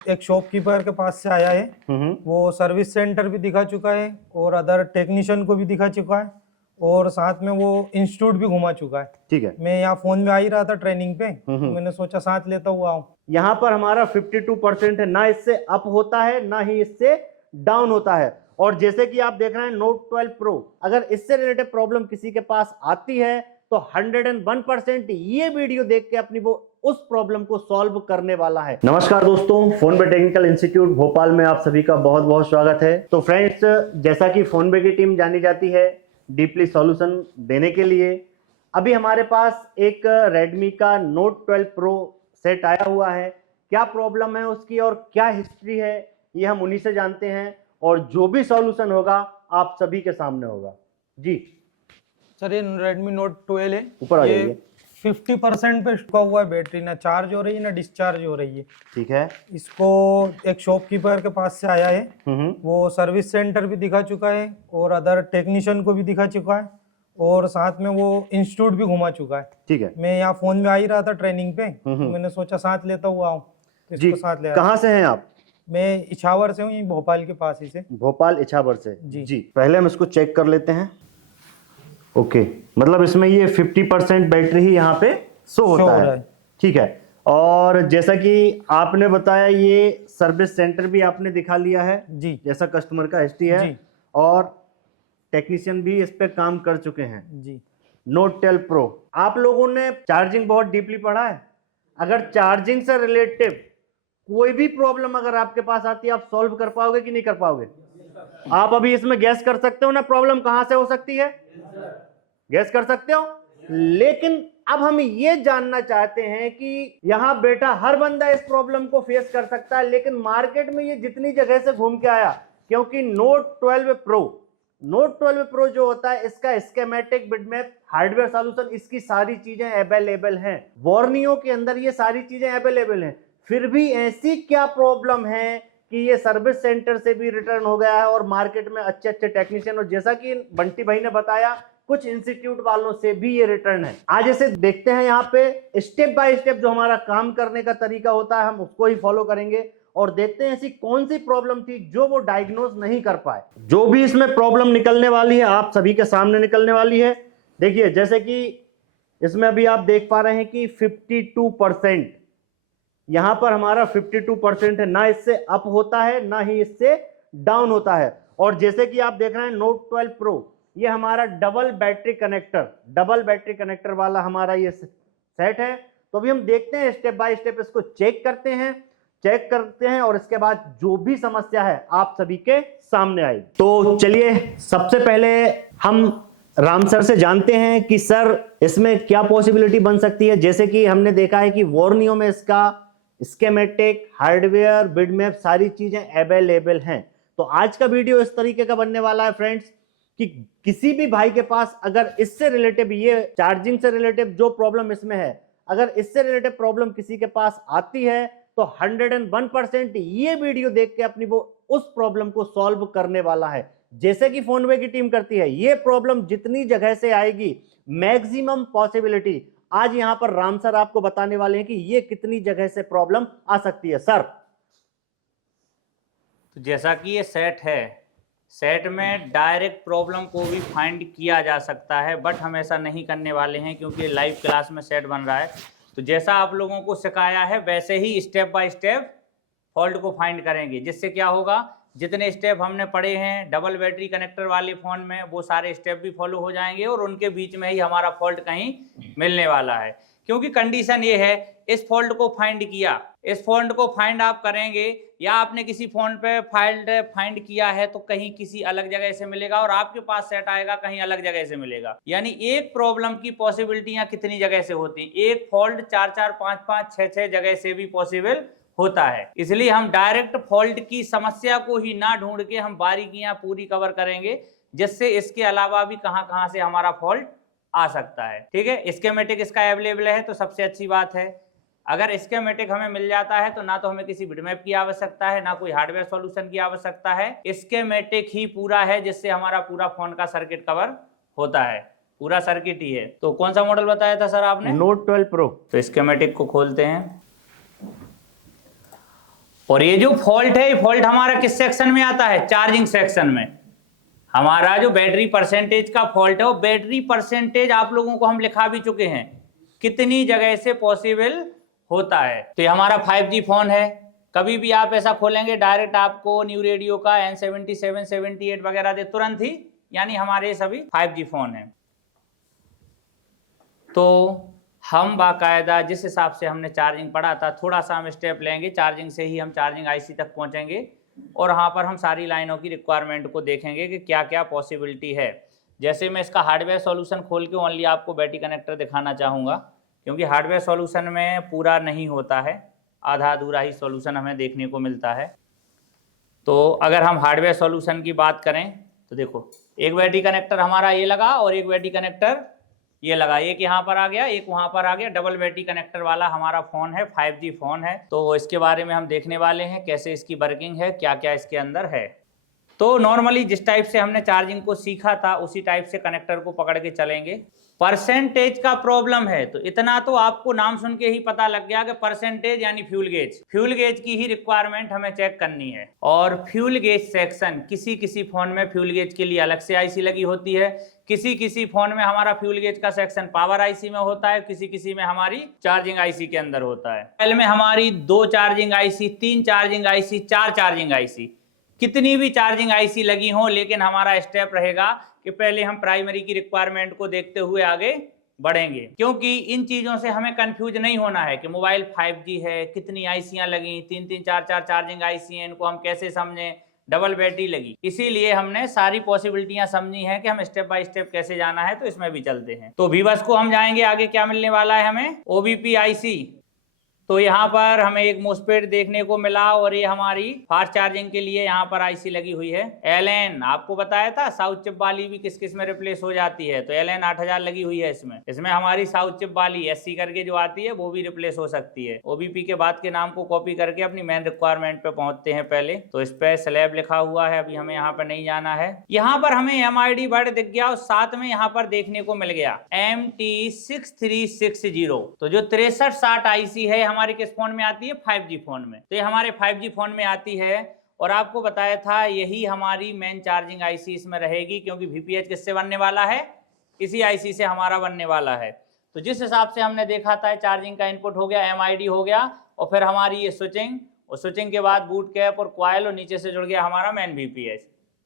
एक शॉपकीपर के पास से आया है। वो सर्विस सेंटर भी दिखा चुका है और अदर टेक्नीशियन को भी दिखा चुका है और साथ में वो इंस्टीट्यूट भी घुमा चुका है। ठीक है, मैं यहाँ फोन में आ ही रहा था ट्रेनिंग पे, तो मैंने सोचा साथ लेता हुआ आऊँ। यहाँ पर हमारा 52% है, ना इससे अप होता है ना ही इससे डाउन होता है। और जैसे कि आप देख रहे हैं नोट 12 प्रो, अगर इससे रिलेटेड प्रॉब्लम किसी के पास आती है तो 101% ये वीडियो देख के अपनी वो उस प्रॉब्लम को सॉल्व करने वाला है। नमस्कार दोस्तों, फोनबे टेक्निकल इंस्टीट्यूट भोपाल में आप सभी का बहुत बहुत स्वागत है। तो फ्रेंड्स, जैसा कि फोनबे की टीम जानी जाती है डीपली सॉल्यूशन देने के लिए, अभी हमारे पास एक रेडमी का नोट 12 प्रो सेट आया हुआ है। क्या प्रॉब्लम है उसकी और क्या हिस्ट्री है, ये हम उन्हीं से जानते हैं और जो भी सॉल्यूशन होगा आप सभी के सामने होगा। जी सर, ये रेडमी नोट 12 है। ऊपर आ ये जाइए। 50% पे रुका हुआ है, बैटरी ना चार्ज हो रही है ना डिस्चार्ज हो रही है। ठीक है, इसको एक शॉपकीपर के पास से आया है। वो सर्विस सेंटर भी दिखा चुका है और अदर टेक्नीशियन को भी दिखा चुका है और साथ में वो इंस्टीट्यूट भी घुमा चुका है। ठीक है, मैं यहाँ फोन में आ ही रहा था ट्रेनिंग पे, तो मैंने सोचा साथ लेता हुआ आऊँ, तो जी इसको साथ ले आया। कहाँ से हैं आप? मैं इछावर से हूँ, यहीं भोपाल के पास ही से। भोपाल इछावर से। जी। जी, पहले हम इसको चेक कर लेते हैं। ओके, मतलब इसमें ये 50% बैटरी ही यहाँ पे शो हो होता रहा है। है। ठीक है, और जैसा कि आपने बताया ये सर्विस सेंटर भी आपने दिखा लिया है जी जैसा कस्टमर का हिस्ट्री है, जी और टेक्नीशियन भी इस पे काम कर चुके हैं। जी। नोट 12 प्रो, आप लोगों ने चार्जिंग बहुत डीपली पढ़ा है। अगर चार्जिंग से रिलेटिव कोई भी प्रॉब्लम अगर आपके पास आती है, आप सॉल्व कर पाओगे कि नहीं कर पाओगे? आप अभी इसमें गैस कर सकते हो ना प्रॉब्लम कहां से हो सकती है? गैस कर सकते हो। लेकिन अब हम ये जानना चाहते हैं कि यहां बेटा हर बंदा इस प्रॉब्लम को फेस कर सकता है, लेकिन मार्केट में ये जितनी जगह से घूम के आया, क्योंकि नोट 12 प्रो जो होता है इसका स्कीमेटिक बिटमैप हार्डवेयर सॉल्यूशन, इसकी सारी चीजें अवेलेबल हैं। वार्नियो के अंदर ये सारी चीजें अवेलेबल हैं। फिर भी ऐसी क्या प्रॉब्लम है कि ये सर्विस सेंटर से भी रिटर्न हो गया है और मार्केट में अच्छे अच्छे टेक्नीशियन, और जैसा कि बंटी भाई ने बताया कुछ इंस्टीट्यूट वालों से भी ये रिटर्न है। आज इसे देखते हैं, यहाँ पे स्टेप बाय स्टेप जो हमारा काम करने का तरीका होता है हम उसको ही फॉलो करेंगे और देखते हैं ऐसी कौन सी प्रॉब्लम थी जो वो डायग्नोज नहीं कर पाए। जो भी इसमें प्रॉब्लम निकलने वाली है आप सभी के सामने निकलने वाली है। देखिए, जैसे कि इसमें अभी आप देख पा रहे हैं कि 52% यहां पर हमारा 52% है, ना इससे अप होता है ना ही इससे डाउन होता है। और जैसे कि आप देख रहे हैं नोट 12 प्रो, ये हमारा डबल बैटरी कनेक्टर वाला हमारा ये सेट है। तो अभी हम देखते हैं स्टेप बाय स्टेप, इसको चेक करते हैं और इसके बाद जो भी समस्या है आप सभी के सामने आई। तो चलिए सबसे पहले हम राम सर से जानते हैं कि सर इसमें क्या पॉसिबिलिटी बन सकती है। जैसे कि हमने देखा है कि वार्नियो में इसका स्कीमेटिक, हार्डवेयर, बिटमैप सारी चीजें अवेलेबल हैं। तो आज का वीडियो इस तरीके का बनने वाला है फ्रेंड्स कि किसी भी भाई के पास अगर इससे रिलेटिव, ये चार्जिंग से रिलेटिव जो प्रॉब्लम इसमें है, अगर इससे रिलेटिव प्रॉब्लम किसी के पास आती है तो 101% ये वीडियो देख के अपनी वो उस प्रॉब्लम को सॉल्व करने वाला है। जैसे कि फोनवे की टीम करती है, ये प्रॉब्लम जितनी जगह से आएगी, मैक्सिमम पॉसिबिलिटी आज यहां पर राम सर आपको बताने वाले हैं कि ये कितनी जगह से प्रॉब्लम आ सकती है। सर, तो जैसा कि ये सेट है, सेट में डायरेक्ट प्रॉब्लम को भी फाइंड किया जा सकता है, बट हम ऐसा नहीं करने वाले हैं क्योंकि लाइव क्लास में सेट बन रहा है। तो जैसा आप लोगों को सिखाया है वैसे ही स्टेप बाय स्टेप फॉल्ट को फाइंड करेंगे, जिससे क्या होगा, जितने स्टेप हमने पढ़े हैं डबल बैटरी कनेक्टर वाले फ़ोन में वो सारे स्टेप भी फॉलो हो जाएंगे और उनके बीच में ही हमारा फॉल्ट कहीं मिलने वाला है। क्योंकि कंडीशन ये है, इस फॉल्ट को फाइंड किया, इस फॉल्ट को फाइंड आप करेंगे या आपने किसी फोन पे फाइंड किया है तो कहीं किसी अलग जगह से मिलेगा और आपके पास सेट आएगा कहीं अलग जगह से मिलेगा। यानी एक प्रॉब्लम की पॉसिबिलिटियां कितनी जगह से होती हैं, एक फॉल्ट 4-4, 5-5, 6-6 जगह से भी पॉसिबल होता है। इसलिए हम डायरेक्ट फॉल्ट की समस्या को ही ना ढूंढ के हम बारीकियां पूरी कवर करेंगे, जिससे इसके अलावा भी कहां से हमारा फॉल्ट आ सकता है। ठीक है, स्कीमेटिक इसका अवेलेबल है तो सबसे अच्छी बात है। अगर स्कीमेटिक हमें मिल जाता है तो ना तो हमें किसी बिटमैप की आवश्यकता है, ना कोई हार्डवेयर सॉल्यूशन की आवश्यकता है। स्कीमेटिक ही पूरा है जिससे हमारा पूरा फोन का सर्किट कवर होता है, पूरा सर्किट ही है। तो कौन सा मॉडल बताया था सर आपने? Note 12 pro. तो स्कीमेटिक को खोलते हैं और ये जो फॉल्ट है, ये फॉल्ट हमारा किस सेक्शन में आता है? चार्जिंग सेक्शन में। हमारा जो बैटरी परसेंटेज का फॉल्ट है, वो बैटरी परसेंटेज आप लोगों को हम लिखा भी चुके हैं कितनी जगह से पॉसिबल होता है। तो ये हमारा 5G फोन है। कभी भी आप ऐसा खोलेंगे डायरेक्ट आपको न्यू रेडियो का N77, 78 वगैरह दे तुरंत ही, यानी हमारे सभी 5G फोन है। तो हम बाकायदा जिस हिसाब से हमने चार्जिंग पढ़ा था, थोड़ा सा हम स्टेप लेंगे, चार्जिंग से ही हम चार्जिंग आईसी तक पहुंचेंगे और वहाँ पर हम सारी लाइनों की रिक्वायरमेंट को देखेंगे कि क्या क्या पॉसिबिलिटी है। जैसे मैं इसका हार्डवेयर सॉल्यूशन खोल के ओनली आपको बैटरी कनेक्टर दिखाना चाहूँगा, क्योंकि हार्डवेयर सॉल्यूशन में पूरा नहीं होता है, आधा अधूरा ही सॉल्यूशन हमें देखने को मिलता है। तो अगर हम हार्डवेयर सॉल्यूशन की बात करें तो देखो, एक बैटरी कनेक्टर हमारा ये लगा और एक बैटरी कनेक्टर ये लगा, एक यहाँ पर आ गया, एक वहाँ पर आ गया। डबल बैटरी कनेक्टर वाला हमारा फोन है, 5G फोन है। तो इसके बारे में हम देखने वाले हैं कैसे इसकी वर्किंग है, क्या क्या इसके अंदर है। तो नॉर्मली जिस टाइप से हमने चार्जिंग को सीखा था उसी टाइप से कनेक्टर को पकड़ के चलेंगे। परसेंटेज का प्रॉब्लम है तो इतना तो आपको नाम सुन के ही पता लग गया कि परसेंटेज यानी फ्यूल गेज, फ्यूल गेज की ही रिक्वायरमेंट हमें चेक करनी है। और फ्यूल गेज सेक्शन किसी किसी फोन में फ्यूल गेज के लिए अलग से आईसी लगी होती है, किसी किसी फोन में हमारा फ्यूल गेज का सेक्शन पावर आईसी में होता है, किसी किसी में हमारी चार्जिंग आईसी के अंदर होता है। पहले में हमारी 2 charging IC, 3 charging IC, 4 charging IC, कितनी भी चार्जिंग आईसी लगी हो, लेकिन हमारा स्टेप रहेगा कि पहले हम प्राइमरी की रिक्वायरमेंट को देखते हुए आगे बढ़ेंगे, क्योंकि इन चीजों से हमें कंफ्यूज नहीं होना है कि मोबाइल 5G है, कितनी आईसियां लगी, 3-3, 4-4 चार्जिंग आईसी हैं, इनको हम कैसे समझें, डबल बैटरी लगी। इसीलिए हमने सारी पॉसिबिलिटियां समझी हैं कि हम स्टेप बाय स्टेप कैसे जाना है। तो इसमें भी चलते हैं। तो वीबस को हम जाएंगे, आगे क्या मिलने वाला है हमें, OBP आईसी। तो यहाँ पर हमें एक मोस्फेट देखने को मिला और ये हमारी फास्ट चार्जिंग के लिए यहाँ पर आईसी लगी हुई है। LN आपको बताया था साउथ चिप वाली भी किस किस में रिप्लेस हो जाती है, तो LN 8000 लगी हुई है इसमें हमारी साउथ चिप वाली SC करके जो आती है वो भी रिप्लेस हो सकती है। OBP के बाद के नाम को कॉपी करके अपनी मेन रिक्वायरमेंट पे पहुंचते हैं पहले। तो इस पे स्लैब लिखा हुआ है, अभी हमें यहाँ पर नहीं जाना है। यहाँ पर हमें MID वर्ड दिख गया और साथ में यहाँ पर देखने को मिल गया MT6360। तो जो 6360 आईसी है हमारे किस फोन में आती है, 5G फोन में। तो ये हमारे 5G फोन में आती है और आपको बताया था यही हमारी मेन चार्जिंग आईसी इसमें रहेगी, क्योंकि VPH किससे बनने वाला है, इसी आईसी से हमारा बनने वाला है। तो जिस हिसाब से हमने देखा था चार्जिंग का इनपुट हो गया, MID हो गया और फिर हमारी ये स्विचिंग, और स्विचिंग के बाद बूट कैप और कॉइल, और नीचे से जुड़ गया हमारा मेन VPH।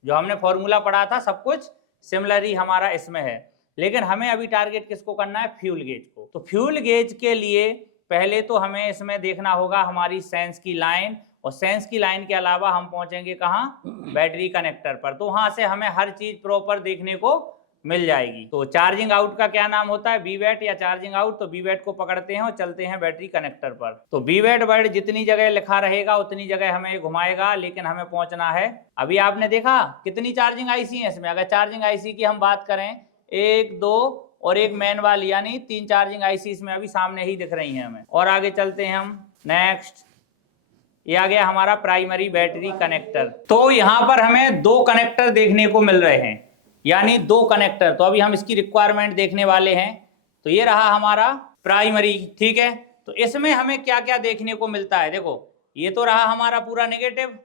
जो हमने फॉर्मूला पढ़ा था सब कुछ सिमिलर ही हमारा इसमें है, लेकिन हमें अभी टारगेट किसको करना है, फ्यूल गेज को। तो फ्यूल गेज के लिए पहले तो हमें इसमें देखना होगा हमारी सेंस की लाइन, और सेंस की लाइन के अलावा हम पहुंचेंगे कहाँ, बैटरी कनेक्टर पर। तो वहां से हमें हर चीज प्रॉपर देखने को मिल जाएगी। तो चार्जिंग आउट का क्या नाम होता है, BWAT या चार्जिंग आउट। तो BWAT को पकड़ते हैं और चलते हैं बैटरी कनेक्टर पर। तो BWAT वर्ड जितनी जगह लिखा रहेगा उतनी जगह हमें घुमाएगा, लेकिन हमें पहुंचना है। अभी आपने देखा कितनी चार्जिंग आईसी है इसमें। अगर चार्जिंग आईसी की हम बात करें, 1, 2 और एक मैन वाली, यानी 3 चार्जिंग आईसी इसमें अभी सामने ही दिख रही हैं हमें। और आगे चलते हैं हम, नेक्स्ट ये आ गया हमारा प्राइमरी बैटरी कनेक्टर। तो यहाँ पर हमें 2 कनेक्टर देखने को मिल रहे हैं, यानी 2 कनेक्टर। तो अभी हम इसकी रिक्वायरमेंट देखने वाले हैं। तो ये रहा हमारा प्राइमरी, ठीक है। तो इसमें हमें क्या क्या देखने को मिलता है, देखो ये तो रहा हमारा पूरा नेगेटिव।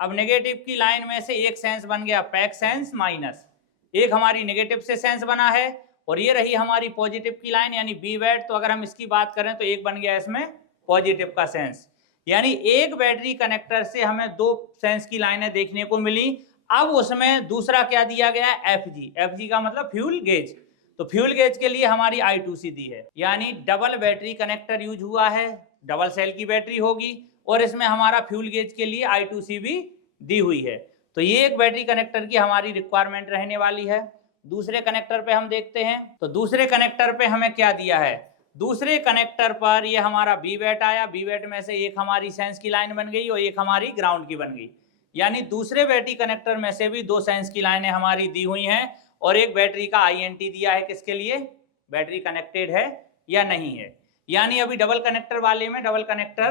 अब नेगेटिव की लाइन में से एक सेंस बन गया पैक सेंस माइनस, एक हमारी नेगेटिव से सेंस बना है, और ये रही हमारी पॉजिटिव की लाइन यानी BWAT। तो अगर हम इसकी बात करें तो एक बन गया इसमें पॉजिटिव का सेंस, यानी एक बैटरी कनेक्टर से हमें 2 सेंस की लाइनें देखने को मिली। अब उसमें दूसरा क्या दिया गया है, FG का मतलब फ्यूल गेज। तो फ्यूल गेज के लिए हमारी I2C दी है, यानी डबल बैटरी कनेक्टर यूज हुआ है, डबल सेल की बैटरी होगी, और इसमें हमारा फ्यूल गेज के लिए I2C भी दी हुई है। तो ये एक बैटरी कनेक्टर की हमारी रिक्वायरमेंट रहने वाली है। दूसरे कनेक्टर पे हम देखते हैं, तो दूसरे कनेक्टर पे हमें क्या दिया है, दूसरे कनेक्टर पर ये हमारा BWAT आया। BWAT में से एक हमारी सेंस की लाइन बन गई और एक हमारी ग्राउंड की बन गई, यानी दूसरे बैटरी कनेक्टर में से भी 2 सेंस की लाइनें हमारी दी हुई हैं, और एक बैटरी का INT दिया है किसके लिए, बैटरी कनेक्टेड है या नहीं है। यानी अभी डबल कनेक्टर वाले में डबल कनेक्टर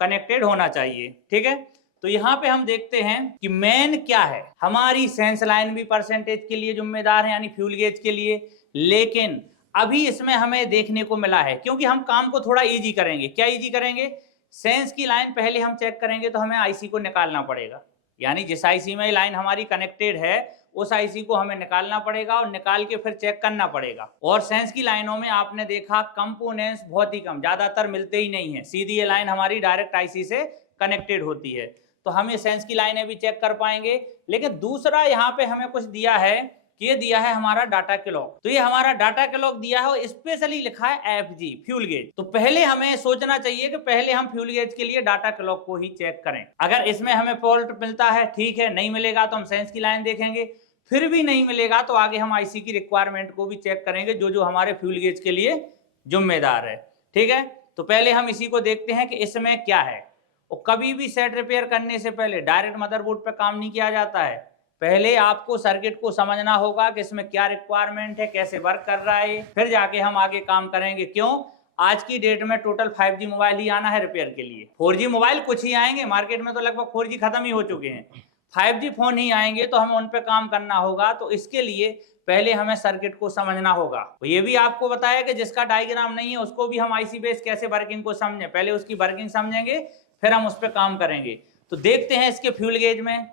कनेक्टेड होना चाहिए, ठीक है। तो यहाँ पे हम देखते हैं कि मेन क्या है, हमारी सेंस लाइन भी परसेंटेज के लिए जिम्मेदार है, यानी फ्यूल गेज के लिए। लेकिन अभी इसमें हमें देखने को मिला है, क्योंकि हम काम को थोड़ा इजी करेंगे। क्या इजी करेंगे सेंस की लाइन पहले हम चेक करेंगे तो हमें आईसी को निकालना पड़ेगा, यानी जिस आईसी में लाइन हमारी कनेक्टेड है उस आईसी को हमें निकालना पड़ेगा और निकाल के फिर चेक करना पड़ेगा। और सेंस की लाइनों में आपने देखा कंपोनेंट्स बहुत ही कम, ज्यादातर मिलते ही नहीं है, सीधी ये लाइन हमारी डायरेक्ट आईसी से कनेक्टेड होती है, तो हम ये सेंस की लाइनें भी चेक कर पाएंगे। लेकिन दूसरा यहाँ पे हमें कुछ दिया है कि ये दिया है हमारा डाटा क्लॉक, तो ये हमारा डाटा क्लॉक दिया है और स्पेशली लिखा है एफजी फ्यूल गेज। तो पहले हमें सोचना चाहिए कि पहले हम फ्यूल गेज के लिए डाटा क्लॉक को ही चेक करें। अगर इसमें हमें फॉल्ट मिलता है ठीक है, नहीं मिलेगा तो हम सेंस की लाइन देखेंगे, फिर भी नहीं मिलेगा तो आगे हम आईसी की रिक्वायरमेंट को भी चेक करेंगे जो जो हमारे फ्यूल गेज के लिए जिम्मेदार है। ठीक है, तो पहले हम इसी को देखते हैं कि इसमें क्या है। और कभी भी सेट रिपेयर करने से पहले डायरेक्ट मदरबोर्ड पर काम नहीं किया जाता है, पहले आपको सर्किट को समझना होगा कि इसमें क्या रिक्वायरमेंट है, कैसे वर्क कर रहा है, फिर जाके हम आगे काम करेंगे। क्यों? आज की डेट में टोटल 5G मोबाइल ही आना है रिपेयर के लिए, 4G मोबाइल कुछ ही आएंगे, मार्केट में तो लगभग 4G खत्म ही हो चुके हैं, 5G फोन ही आएंगे, तो हमें उन पे काम करना होगा। तो इसके लिए पहले हमें सर्किट को समझना होगा। तो ये भी आपको बताया कि जिसका डायग्राम नहीं है उसको भी हम आईसी बेस कैसे वर्किंग को समझें, पहले उसकी वर्किंग समझेंगे फिर हम उस पर काम करेंगे। तो देखते हैं इसके फ्यूल गेज में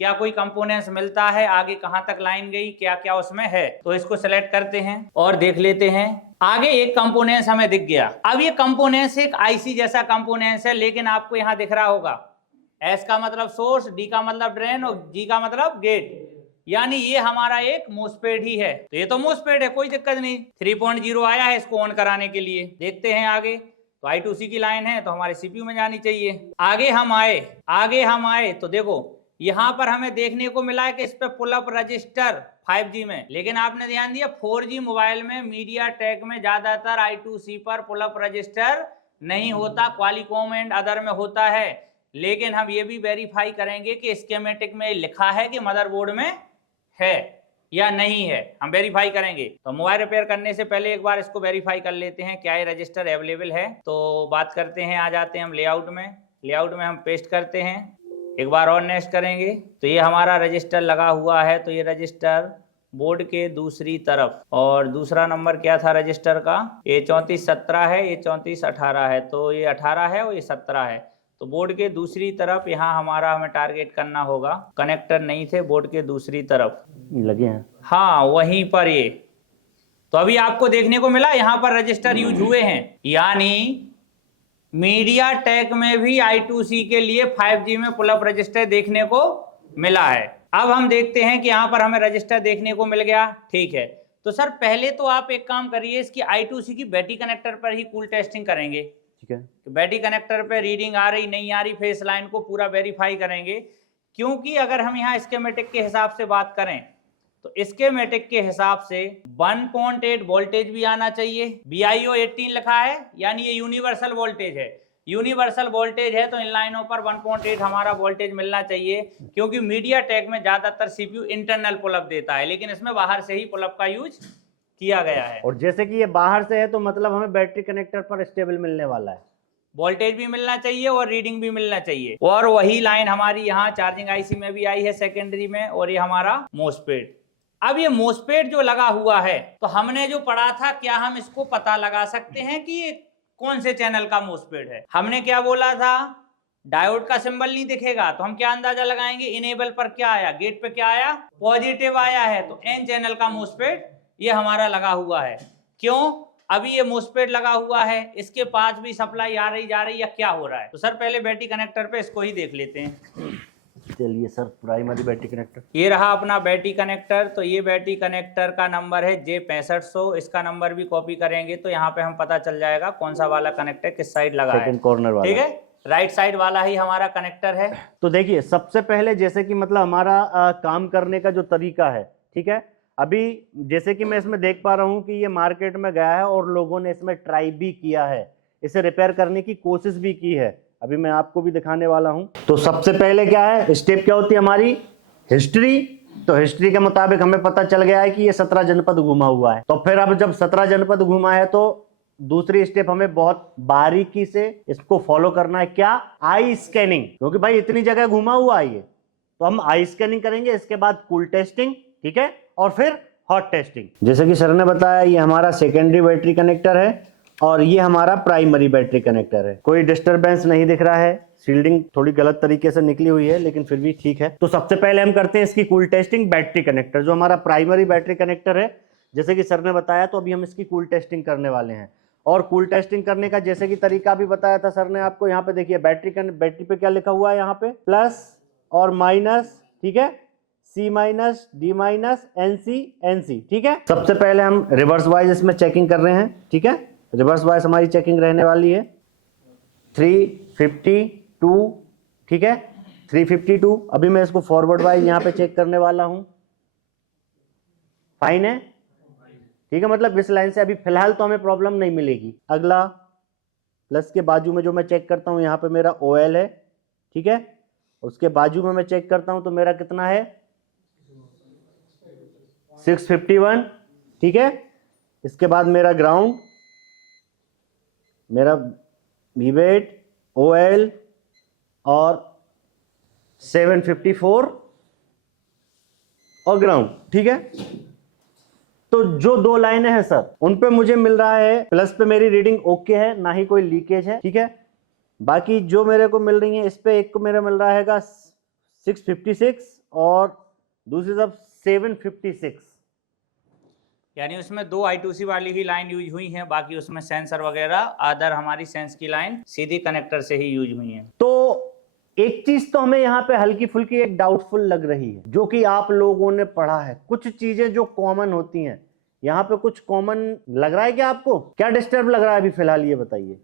क्या कोई कंपोनेंट्स मिलता है, आगे कहां तक लाइन गई, क्या क्या उसमें है। तो इसको सेलेक्ट करते हैं और देख लेते हैं। आगे एक कंपोनेंट्स हमें दिख गया। अब ये कंपोनेंट्स एक आईसी जैसा कंपोनेंट्स है, लेकिन आपको यहां दिख रहा होगा एस का मतलब सोर्स, डी का मतलब ड्रेन और जी का मतलब गेट, यानी ये हमारा एक मोस्फेट ही है। तो ये तो मोस्फेट है, कोई दिक्कत नहीं। 3.0 आया है इसको ऑन कराने के लिए। देखते हैं आगे, तो I2C की लाइन है तो हमारे सीपीयू में जानी चाहिए। आगे हम आए तो देखो यहां पर हमें देखने को मिला है कि इस पे पुल अप रजिस्टर 5G में, लेकिन आपने ध्यान दिया 4G मोबाइल में मीडिया टेक में ज्यादातर I2C पर पुल अप रजिस्टर नहीं होता, क्वालिकॉम एंड अदर में होता है। लेकिन हम ये भी वेरीफाई करेंगे कि स्कीमेटिक में लिखा है कि मदरबोर्ड में है या नहीं है, हम वेरीफाई करेंगे। तो मोबाइल रिपेयर करने से पहले एक बार इसको वेरीफाई कर लेते हैं क्या ये रजिस्टर अवेलेबल है। तो बात करते हैं, आ जाते हैं हम लेआउट में हम पेस्ट करते हैं, एक बार और नेक्स्ट करेंगे तो ये हमारा रजिस्टर लगा हुआ है। तो ये रजिस्टर बोर्ड के दूसरी तरफ, और दूसरा नंबर क्या था रजिस्टर का, ये 3417 है, ये 3418 है, तो ये 18 है और ये 17 है। तो बोर्ड के दूसरी तरफ यहाँ हमारा हमें टारगेट करना होगा। कनेक्टर नहीं थे बोर्ड के दूसरी तरफ लगे हैं, हाँ वहीं पर ये। तो अभी आपको देखने को मिला यहाँ पर रजिस्टर यूज हुए हैं, यानी मीडिया टेक में भी I2C के लिए 5G में पुल अप रजिस्टर देखने को मिला है। अब हम देखते हैं कि यहाँ पर हमें रजिस्टर देखने को मिल गया, ठीक है। तो सर पहले तो आप एक काम करिए, इसकी I2C की बैटरी कनेक्टर पर ही कूल टेस्टिंग करेंगे, ठीक है। तो बैटरी कनेक्टर पे रीडिंग आ रही नहीं आ रही, फेस लाइन को पूरा वेरीफाई करेंगे। क्योंकि अगर हम यहाँ स्कीमेटिक के हिसाब से बात करें तो स्कीमेटिक के हिसाब से 1.8 वोल्टेज भी आना चाहिए। BIO 18 लिखा है, यानी ये यूनिवर्सल वोल्टेज है। यूनिवर्सल वोल्टेज है तो इन लाइनों पर 1.8 हमारा वोल्टेज मिलना चाहिए, क्योंकि मीडिया टेक में ज्यादातर सीपीयू इंटरनल पुलअप देता है, लेकिन इसमें बाहर से ही पुलअप का यूज किया गया है। और जैसे कि ये बाहर से है तो मतलब हमें बैटरी कनेक्टर पर स्टेबल मिलने वाला है, वोल्टेज भी मिलना चाहिए और रीडिंग भी मिलना चाहिए। और वही लाइन हमारी यहाँ चार्जिंग आईसी में भी आई है सेकेंडरी में, और ये हमारा मोस्फेट। अब ये मोस्फेट जो लगा हुआ है, तो हमने जो पढ़ा था, क्या हम इसको पता लगा सकते हैं कि ये कौन से चैनल का मोस्फेट है? हमने क्या बोला था, डायोड का सिंबल नहीं दिखेगा तो हम क्या अंदाजा लगाएंगे, इनेबल पर क्या आया, गेट पे क्या आया, पॉजिटिव आया है, तो एन चैनल का मोस्फेट ये हमारा लगा हुआ है। क्यों? अभी ये मोस्फेट लगा हुआ है, इसके पास भी सप्लाई आ रही जा रही या क्या हो रहा है? तो सर पहले बैटरी कनेक्टर पे इसको ही देख लेते हैं। चलिए सर, प्राइमरी बैटरी कनेक्टर, ये रहा अपना बैटरी कनेक्टर। तो ये बैटरी कनेक्टर का नंबर है J6500, इसका नंबर भी कॉपी करेंगे तो यहाँ पे हम पता चल जाएगा कौन सा वाला कनेक्टर किस साइड लगा है। सेकंड कॉर्नर वाला, ठीक है, राइट साइड वाला ही हमारा कनेक्टर है। तो देखिए सबसे पहले जैसे कि मतलब हमारा काम करने का जो तरीका है, ठीक है, अभी जैसे कि मैं इसमें देख पा रहा हूँ कि ये मार्केट में गया है और लोगों ने इसमें ट्राई भी किया है, इसे रिपेयर करने की कोशिश भी की है। अभी मैं आपको भी दिखाने वाला हूं। तो सबसे पहले क्या है, स्टेप क्या होती है हमारी, हिस्ट्री। तो हिस्ट्री के मुताबिक हमें पता चल गया है कि ये 17 जनपद घूमा हुआ है। तो फिर अब जब 17 जनपद घूमा है तो दूसरी स्टेप हमें बहुत बारीकी से इसको फॉलो करना है। क्या? आई स्कैनिंग, क्योंकि भाई इतनी जगह घूमा हुआ है ये, तो हम आई स्कैनिंग करेंगे। इसके बाद कूल टेस्टिंग, ठीक है, और फिर हॉट टेस्टिंग। जैसे कि सर ने बताया ये हमारा सेकेंडरी बैटरी कनेक्टर है और ये हमारा प्राइमरी बैटरी कनेक्टर है। कोई डिस्टरबेंस नहीं दिख रहा है, शील्डिंग थोड़ी गलत तरीके से निकली हुई है लेकिन फिर भी ठीक है। तो सबसे पहले हम करते हैं इसकी कूल टेस्टिंग। बैटरी कनेक्टर जो हमारा प्राइमरी बैटरी कनेक्टर है, जैसे कि सर ने बताया, तो अभी हम इसकी कूल टेस्टिंग करने वाले हैं। और कूल टेस्टिंग करने का जैसे कि तरीका भी बताया था सर ने आपको, यहाँ पे देखिए बैटरी पे क्या लिखा हुआ है, यहाँ पे प्लस और माइनस, ठीक है, C minus, D minus, NC, ठीक है। सबसे पहले हम रिवर्स वाइज इसमें चेकिंग कर रहे हैं, ठीक है। रिवर्स वाइज हमारी चेकिंग रहने वाली है 352, ठीक है, 352। अभी मैं इसको फॉरवर्ड वाइज यहाँ पे चेक करने वाला हूं। फाइन है, ठीक है, मतलब इस लाइन से अभी फिलहाल तो हमें प्रॉब्लम नहीं मिलेगी। अगला प्लस के बाजू में जो मैं चेक करता हूं, यहाँ पे मेरा OL है, ठीक है। उसके बाजू में मैं चेक करता हूं तो मेरा कितना है 651, ठीक है। इसके बाद मेरा ग्राउंड, मेरा VBAT, OL और 754 और ग्राउंड, ठीक है। तो जो दो लाइनें हैं सर, उन पे मुझे मिल रहा है प्लस पे मेरी रीडिंग ओके है, ना ही कोई लीकेज है, ठीक है। बाकी जो मेरे को मिल रही है, इस पे एक को मेरा मिल रहा है 656 और दूसरी तरफ 756, यानी उसमें 2 I2C वाली ही लाइन यूज हुई है, बाकी उसमें सेंसर वगैरह अदर हमारी सेंस की लाइन सीधी कनेक्टर से ही यूज हुई है। तो एक चीज तो हमें यहाँ पे हल्की फुल्की एक डाउटफुल लग रही है, जो कि आप लोगों ने पढ़ा है। कुछ चीजें जो कॉमन होती हैं, यहाँ पे कुछ कॉमन लग रहा है क्या आपको? क्या डिस्टर्ब लग रहा है अभी फिलहाल, ये बताइए।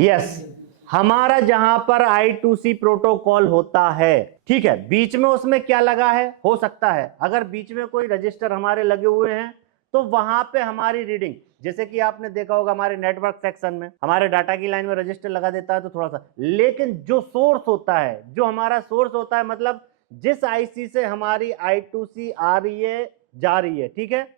यस, हमारा जहां पर I2C प्रोटोकॉल होता है, ठीक है, बीच में उसमें क्या लगा है, हो सकता है अगर बीच में कोई रजिस्टर हमारे लगे हुए हैं तो वहां पे हमारी रीडिंग, जैसे कि आपने देखा होगा हमारे नेटवर्क सेक्शन में हमारे डाटा की लाइन में रजिस्टर लगा देता है तो थोड़ा सा, लेकिन जो सोर्स होता है, जो हमारा सोर्स होता है, मतलब जिस आईसी से हमारी I2C आ रही है, जा रही है, ठीक है,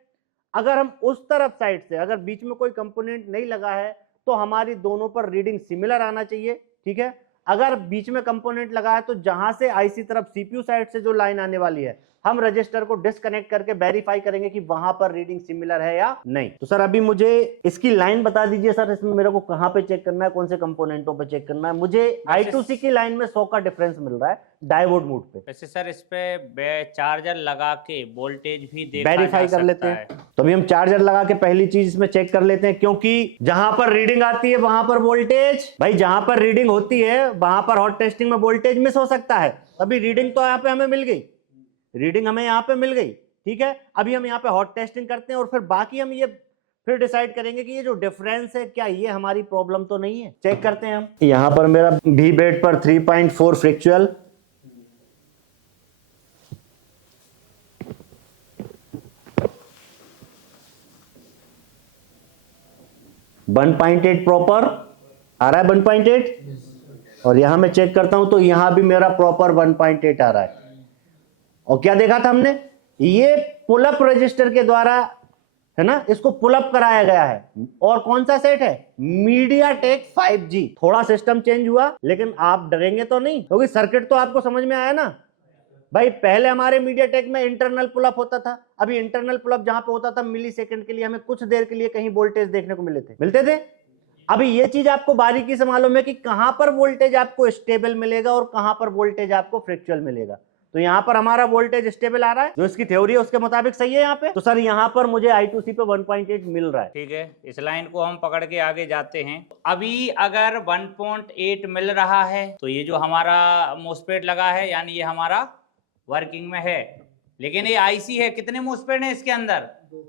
अगर हम उस तरफ साइड से अगर बीच में कोई कंपोनेंट नहीं लगा है तो हमारी दोनों पर रीडिंग सिमिलर आना चाहिए, ठीक है। अगर बीच में कंपोनेंट लगा है तो जहां से आईसी तरफ सीपीयू साइड से जो लाइन आने वाली है, हम रजिस्टर को डिस्कनेक्ट करके वेरीफाई करेंगे कि वहां पर रीडिंग सिमिलर है या नहीं। तो सर अभी मुझे इसकी लाइन बता दीजिए सर, इसमें मेरे को कहां पे चेक करना है, कौन से कंपोनेंटों पे चेक करना है। मुझे I2C की लाइन में 100 का डिफरेंस मिल रहा है डायोड मोड पे। वैसे सर इस पे चार्जर लगा के वोल्टेज भी देखा वेरीफाई कर लेते हैं। तो अभी हम चार्जर लगा के पहली चीज इसमें चेक कर लेते हैं, क्योंकि जहां पर रीडिंग आती है वहां पर वोल्टेज, भाई जहां पर रीडिंग होती है वहां पर हॉट टेस्टिंग में वोल्टेज मिस हो सकता है। अभी रीडिंग तो यहाँ पे हमें मिल गई, रीडिंग हमें यहाँ पे मिल गई, ठीक है। अभी हम यहाँ पे हॉट टेस्टिंग करते हैं और फिर बाकी हम ये फिर डिसाइड करेंगे कि ये जो डिफरेंस है क्या ये हमारी प्रॉब्लम तो नहीं है। चेक करते हैं हम। यहाँ पर मेरा VBAT पर 3.4 फ्रिक्चुअल, वन 1.8 प्रॉपर आ रहा है, 1.8, और यहां मैं चेक करता हूं तो यहां भी मेरा प्रॉपर 1.8 आ रहा है। और क्या देखा था हमने, ये पुलअप रजिस्टर के द्वारा है ना, इसको पुलअप कराया गया है। और कौन सा सेट है, मीडियाटेक 5G। थोड़ा सिस्टम चेंज हुआ लेकिन आप डरेंगे तो नहीं, क्योंकि सर्किट तो आपको समझ में आया ना भाई। पहले हमारे मीडियाटेक में इंटरनल पुलअप होता था, अभी इंटरनल पुलअप जहां पे होता था मिली सेकंड के लिए हमें कुछ देर के लिए कहीं वोल्टेज देखने को मिलते थे। अभी ये चीज आपको बारीकी से मालूम है कि कहां पर वोल्टेज आपको स्टेबल मिलेगा और कहां पर वोल्टेज आपको फ्रिक्चुअल मिलेगा। तो यहां पर हमारा वोल्टेज स्टेबल आ रहा है, जो इसकी थ्योरी है उसके मुताबिक सही है यहाँ पे। तो सर यहाँ पर मुझे I2C पे 1.8 मिल रहा है, ठीक है। इस लाइन को हम पकड़ के आगे जाते हैं। अभी अगर 1.8 मिल रहा है तो ये जो हमारा मोस्फेट लगा है, यानी ये हमारा वर्किंग में है। लेकिन ये आईसी है, कितने मोस्फेट हैं इसके अंदर,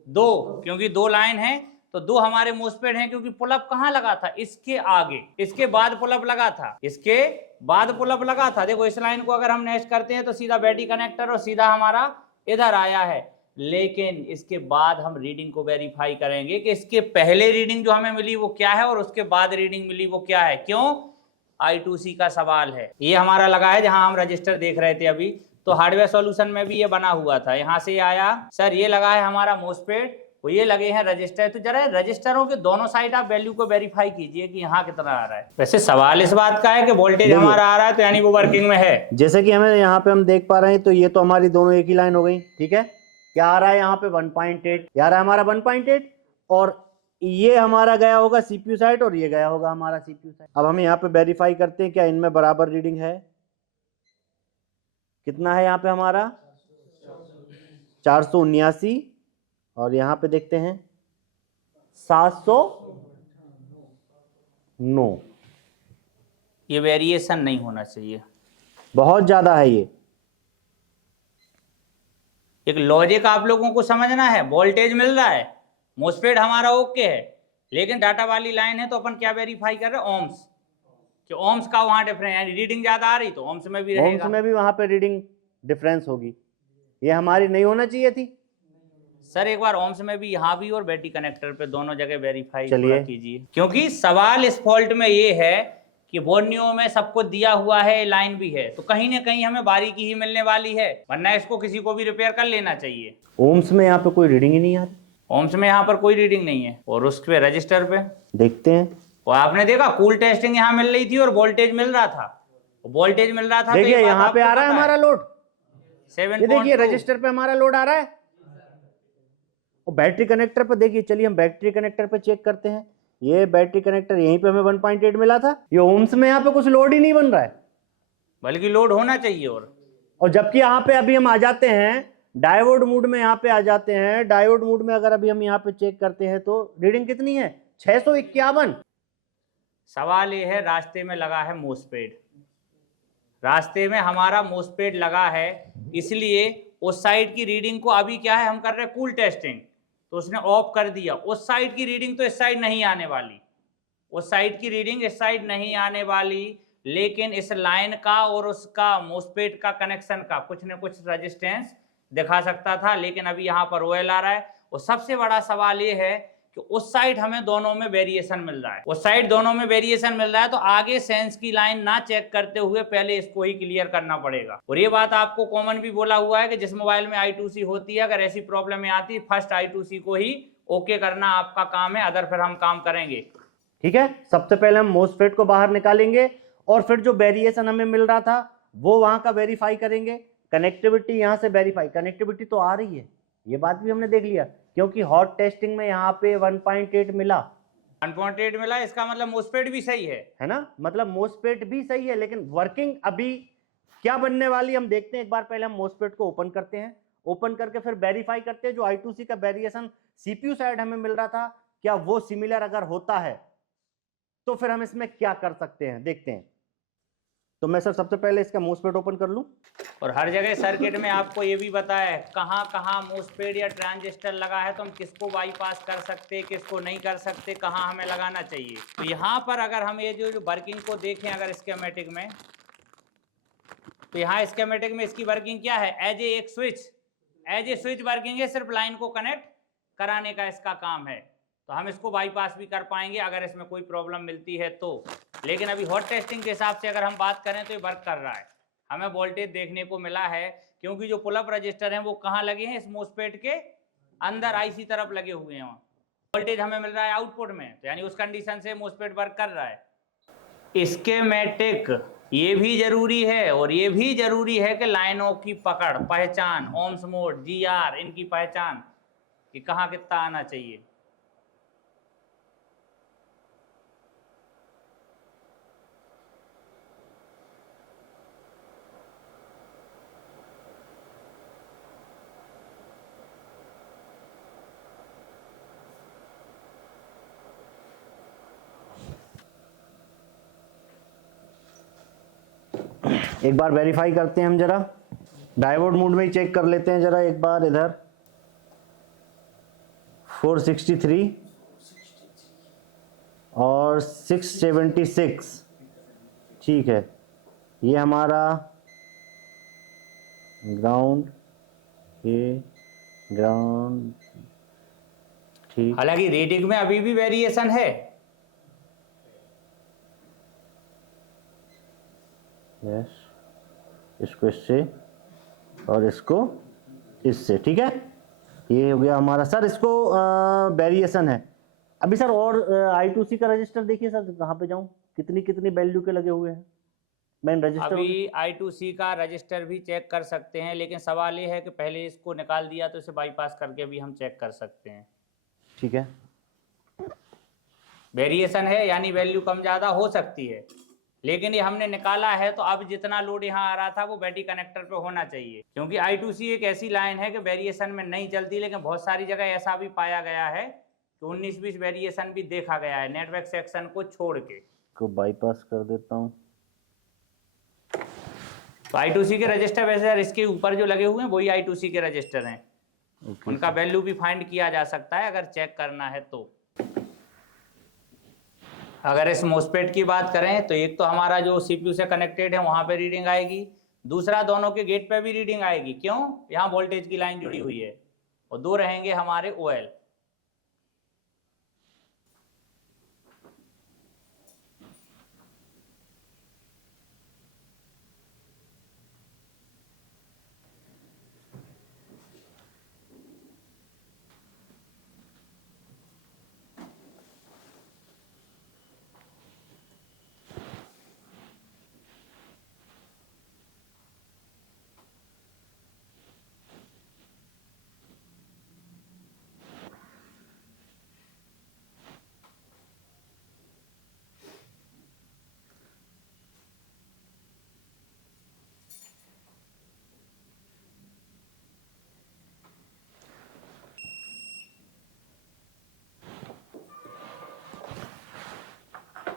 2, क्योंकि 2 लाइन है तो 2 हमारे मोस्फेट हैं। क्योंकि पुलअप कहाँ लगा था, इसके आगे, इसके बाद पुलअप लगा था, इसके बाद पुलअप लगा था। देखो इस लाइन को अगर हम नेक्स्ट करते हैं तो सीधा बैटरी कनेक्टर और सीधा हमारा इधर आया है। लेकिन इसके बाद हम रीडिंग को वेरीफाई करेंगे कि इसके पहले रीडिंग जो हमें मिली वो क्या है और उसके बाद रीडिंग मिली वो क्या है। क्यों, I2C का सवाल है। ये हमारा लगा है जहां हम रजिस्टर देख रहे थे अभी, तो हार्डवेयर सॉल्यूशन में भी ये बना हुआ था। यहाँ से आया सर, ये लगा है हमारा मोस्फेट, वो ये लगे हैं रजिस्टर। तो जरा रजिस्टरों के दोनों साइड आप वैल्यू को वेरीफाई कीजिए कि यहाँ कितना आ रहा है। वैसे सवाल इस बात का है कि वोल्टेज हमारा आ रहा है तो यानी वो वर्किंग में है। जैसे कि हमें यहाँ पे हम देख पा रहे हैं, तो ये तो हमारी दोनों एक ही लाइन हो गई, ठीक है। क्या आ रहा है यहाँ पे 1.8, क्या आ रहा है हमारा 1.8। और ये हमारा गया होगा सीपीयू साइड और ये गया होगा हमारा सीपीयू साइड। अब हम यहाँ पे वेरीफाई करते हैं क्या इनमें बराबर रीडिंग है। कितना है यहाँ पे हमारा 479 और यहाँ पे देखते हैं 709। ये वेरिएशन नहीं होना चाहिए, बहुत ज्यादा है ये। एक लॉजिक आप लोगों को समझना है। वोल्टेज मिल रहा है, मोस्फेट हमारा ओके है, लेकिन डाटा वाली लाइन है तो अपन क्या वेरीफाई कर रहे हैं, ओम्स, कि ओम्स का वहां डिफरेंस, यानी रीडिंग ज्यादा आ रही तो ओम्स में भी रहेगा, ओम्स में भी वहां पे रीडिंग डिफरेंस होगी। ये हमारी नहीं होना चाहिए थी सर। एक बार ओम्स में भी, यहाँ भी और बैटरी कनेक्टर पे दोनों जगह वेरीफाई चलिए कीजिए, क्योंकि सवाल इस फॉल्ट में ये है कि बोर्नियो में सबको दिया हुआ है, लाइन भी है, तो कहीं ना कहीं हमें बारीकी ही मिलने वाली है, वरना इसको किसी को भी रिपेयर कर लेना चाहिए। ओम्स में यहाँ पे कोई रीडिंग ही नहीं आ रही। ओम्स में यहाँ पर कोई रीडिंग नहीं है, और उस पे रजिस्टर पे देखते हैं। और आपने देखा कूल टेस्टिंग यहाँ मिल रही थी और वोल्टेज मिल रहा था, वोल्टेज मिल रहा था। देखिए यहाँ पे आ रहा है हमारा लोड, 7 ये देखिए रजिस्टर पे हमारा लोड आ रहा है। और बैटरी कनेक्टर पे देखिए, चलिए हम बैटरी कनेक्टर पे चेक करते हैं। ये बैटरी कनेक्टर यहीं पे हमें 1.8 मिला था। ये ओम्स में यहाँ पे कुछ लोड ही नहीं बन रहा है, बल्कि लोड होना चाहिए। और जबकि यहाँ पे अभी हम आ जाते हैं डायोड मोड में, यहाँ पे आ जाते हैं डायोड मोड में। अगर अभी हम यहाँ पे चेक करते हैं तो रीडिंग कितनी है 651। सवाल ये है, रास्ते में लगा है मोस्फेट, रास्ते में हमारा मोस्फेट लगा है, इसलिए उस साइड की रीडिंग को अभी क्या है हम कर रहे हैं कूल टेस्टिंग, तो उसने ऑफ कर दिया। उस साइड की रीडिंग तो इस साइड नहीं आने वाली, उस साइड की रीडिंग इस साइड नहीं आने वाली, लेकिन इस लाइन का और उसका मोस्फेट का कनेक्शन का कुछ न कुछ रेजिस्टेंस दिखा सकता था, लेकिन अभी यहाँ पर OL आ रहा है। और सबसे बड़ा सवाल ये है कि उस साइड हमें दोनों में वेरिएशन मिल रहा है, उस साइड दोनों में वेरिएशन मिल रहा है, तो आगे सेंस की लाइन ना चेक करते हुए पहले इसको ही क्लियर करना पड़ेगा। और ये बात आपको कॉमन भी बोला हुआ है कि जिस मोबाइल में I2C होती है, अगर ऐसी प्रॉब्लम में आती है, फर्स्ट I2C को ही ओके करना आपका काम है, अदर फिर हम काम करेंगे। ठीक है, सबसे पहले हम मोस्फेट को बाहर निकालेंगे और फिर जो वेरिएशन हमें मिल रहा था वो वहां का वेरीफाई करेंगे। कनेक्टिविटी यहां से वेरीफाई, कनेक्टिविटी तो आ रही है, ये बात भी हमने देख लिया, क्योंकि हॉट टेस्टिंग में यहाँ पे 1.8 मिला, 1.8 मिला, इसका मतलब मोस्फेट भी सही है ना। मतलब मोस्फेट भी सही है, लेकिन वर्किंग अभी क्या बनने वाली हम देखते हैं। एक बार पहले हम मोस्फेट को ओपन करते हैं, ओपन करके फिर वेरीफाई करते हैं जो I2C का वेरिएशन CPU साइड हमें मिल रहा था, क्या वो सिमिलर अगर होता है तो फिर हम इसमें क्या कर सकते हैं, देखते हैं। तो मैं सर सबसे पहले इसका मोस्फेट ओपन कर लूं। और हर जगह सर्किट में आपको ये भी बताया है कहाँ कहाँ मोस्फेट या ट्रांजिस्टर लगा है, तो हम किसको बाईपास कर सकते, किसको नहीं कर सकते, कहाँ हमें लगाना चाहिए। तो यहाँ पर अगर हम ये जो वर्किंग को देखें अगर स्कीमेटिक में, तो यहाँ स्कीमेटिक में इसकी वर्किंग क्या है, एज ए स्विच वर्किंग है, सिर्फ लाइन को कनेक्ट कराने का इसका काम है। तो हम इसको बाईपास भी कर पाएंगे अगर इसमें कोई प्रॉब्लम मिलती है तो। लेकिन अभी हॉट टेस्टिंग के हिसाब से अगर हम बात करें तो ये वर्क कर रहा है, हमें वोल्टेज देखने को मिला है, क्योंकि जो पुल अप रजिस्टर हैं वो कहाँ लगे हैं, इस मोस्फेट के अंदर IC तरफ लगे हुए हैं, वोल्टेज हमें मिल रहा है आउटपुट में, तो यानी उस कंडीशन से मोस्फेट वर्क कर रहा है। स्कीमेटिक ये भी जरूरी है, और ये भी जरूरी है कि लाइनों की पकड़, पहचान, ओम्स मोड, GR, इनकी पहचान कि कहाँ कितना आना चाहिए। एक बार वेरीफाई करते हैं हम, जरा डायोड मोड में ही चेक कर लेते हैं जरा एक बार। इधर 463 और 676, ठीक है। ये हमारा ग्राउंड, ये ग्राउंड, ठीक। हालांकि रीडिंग में अभी भी वेरिएशन है, यस, इसको इससे और इसको इससे, ठीक है। ये हो गया हमारा सर, इसको वेरिएशन है अभी सर। और I2C का रजिस्टर देखिए सर, कहाँ पे जाऊँ, कितनी कितनी वैल्यू के लगे हुए हैं मेन रजिस्टर। अभी I2C का रजिस्टर भी चेक कर सकते हैं, लेकिन सवाल ये है कि पहले इसको निकाल दिया तो इसे बाईपास करके भी हम चेक कर सकते हैं। ठीक है, वेरिएशन है यानी वैल्यू कम ज़्यादा हो सकती है, लेकिन ये हमने निकाला है तो अब जितना लोड यहाँ आ रहा था वो बैटरी कनेक्टर पे होना चाहिए, क्योंकि I2C एक ऐसी लाइन है कि वेरिएशन में नहीं चलती, लेकिन बहुत सारी जगह ऐसा भी पाया गया है कि 19-20 वेरिएशन भी देखा गया है नेटवर्क सेक्शन को छोड़ के। को बाईपास कर देता हूँ। तो I2C के रजिस्टर वैसे यार इसके ऊपर जो लगे हुए हैं वही I2C के रजिस्टर हैं, उनका वैल्यू भी फाइंड किया जा सकता है अगर चेक करना है तो। अगर इस मोस्पेट की बात करें तो एक तो हमारा जो CPU से कनेक्टेड है वहां पे रीडिंग आएगी, दूसरा दोनों के गेट पे भी रीडिंग आएगी। क्यों? यहाँ वोल्टेज की लाइन जुड़ी हुई है, और दो रहेंगे हमारे OL।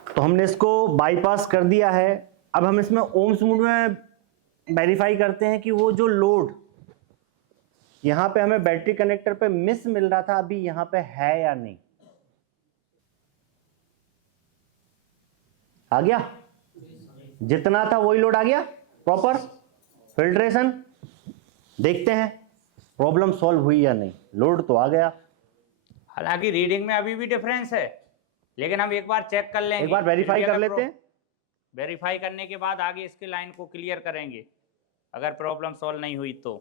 तो हमने इसको बाईपास कर दिया है। अब हम इसमें ओम्स मोड में वेरीफाई करते हैं कि वो जो लोड यहां पे हमें बैटरी कनेक्टर पे मिस मिल रहा था अभी यहां पे है या नहीं। आ गया, जितना था वही लोड आ गया प्रॉपर। फिल्ट्रेशन देखते हैं प्रॉब्लम सॉल्व हुई या नहीं। लोड तो आ गया, हालांकि रीडिंग में अभी भी डिफरेंस है, लेकिन हम एक बार चेक कर लेंगे, एक बार वेरीफाई कर लेते हैं। वेरीफाई करने के बाद आगे इसके लाइन को क्लियर करेंगे अगर प्रॉब्लम सॉल्व नहीं हुई तो।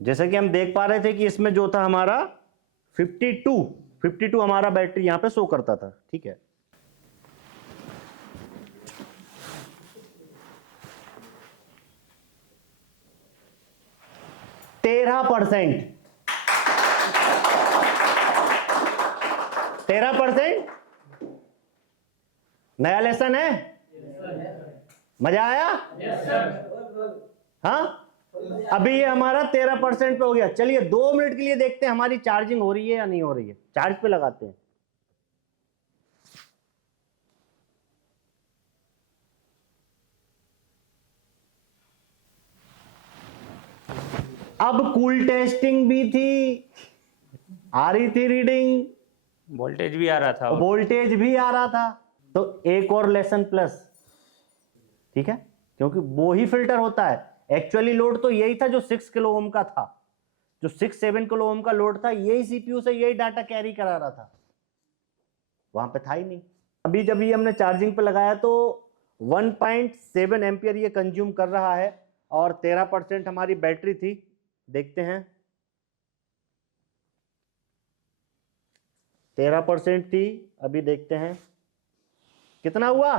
जैसे कि हम देख पा रहे थे कि इसमें जो था हमारा 52 हमारा बैटरी यहां पे शो करता था। ठीक है, %, 13%। नया लेसन है, मजा आया? हाँ, अभी ये हमारा 13% पे हो गया। चलिए 2 मिनट के लिए देखते हैं हमारी चार्जिंग हो रही है या नहीं हो रही है। चार्ज पे लगाते हैं। अब कूल टेस्टिंग भी थी, आ रही थी रीडिंग, वोल्टेज भी आ रहा था, वोल्टेज भी आ रहा था। तो एक और लेसन प्लस, ठीक है, क्योंकि वो ही फिल्टर होता है। एक्चुअली लोड तो यही था जो 6 किलो ओम का था, जो 6-7 किलो ओम का लोड था, यही सीपीयू से यही डाटा कैरी करा रहा था, वहां पे था ही नहीं। अभी जब ये हमने चार्जिंग पे लगाया तो 1.7 एम्पियर ये कंज्यूम कर रहा है और 13% हमारी बैटरी थी। देखते हैं, 13% थी, अभी देखते हैं कितना हुआ।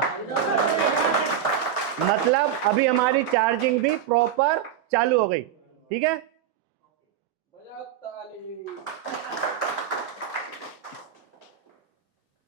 मतलब अभी हमारी चार्जिंग भी प्रॉपर चालू हो गई। ठीक है,